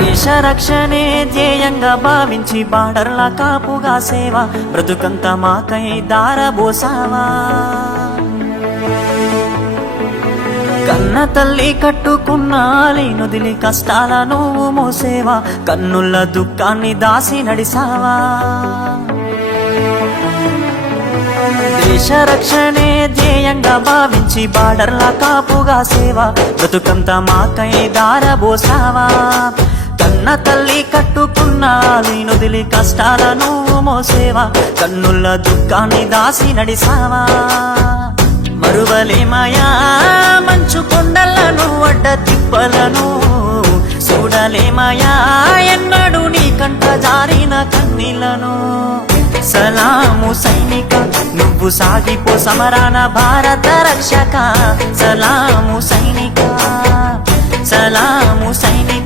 దేశ రక్షణే ధ్యేయంగా భావించి బార్డర్ల కాపుగా సేవ బ్రతుకంత మాకై దారబోసావా. కన్న తల్లి కట్టుకున్న లేనుదిలి కష్టాల నువ్వు మోసేవా, కన్నుల దుఃఖాన్ని దాసి నడిసావా. దేశ రక్షణే ధ్యేయంగా భావించి బార్డర్ల కాపుగా సేవ బ్రతుకంత మాకై దారబోసావా. కన్న తల్లి కట్టుకున్న లేనుదిలి కష్టాల నువ్వు మోసేవా, కన్నుల దుఃఖాన్ని దాసి నడిసావా. మరువలేమయా మంచు కొండలను అడ్డ తిప్పలను, చూడలేమయా ఎన్నడు నీ కంట జారిన కన్నీళ్లను. సలాము సైనిక నువ్వు సాగిపో సమరాన భారత రక్షక. సలాము సైనిక, సలాము సైనిక.